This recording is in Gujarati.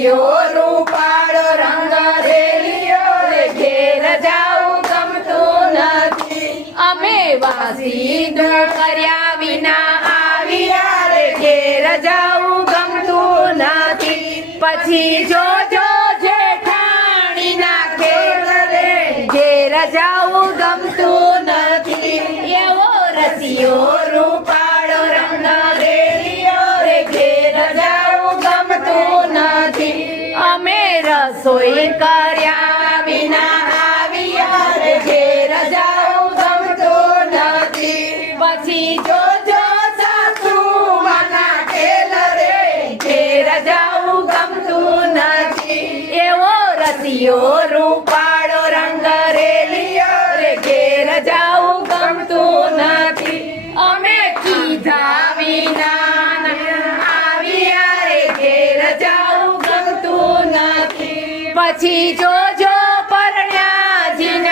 રસિયો રૂપાળો રંગ રેલિયો રે ઘેર જાવું ગમતું નથી. અમે વાસી કર્યા વિના આવ્યા રે ઘેર જાવું ગમતું નથી. પછી જોજો જેઠાણીના ખેલ રે ઘેર જાવું ગમતું નથી. એવો રસિયો રૂપાળો રંગ રેલિયો રે ઘેર જાવું ગમતું નથી. અમે રસોઈ કર્યા વિના આવ્યા રે ઘેર જાવું ગમતું નથી. પછી જોજો સાસુ માના ખેલ રે ઘેર જાવું ગમતું નથી. એવો રસિયો રૂપાળો રંગ રેલિયો રે ઘેર જાવું ગમતું નથી. અમે કીધા વિના આવ્યા રે ઘેર જાવું ગમતું નથી. પછી જોજો પરણ્યા જીને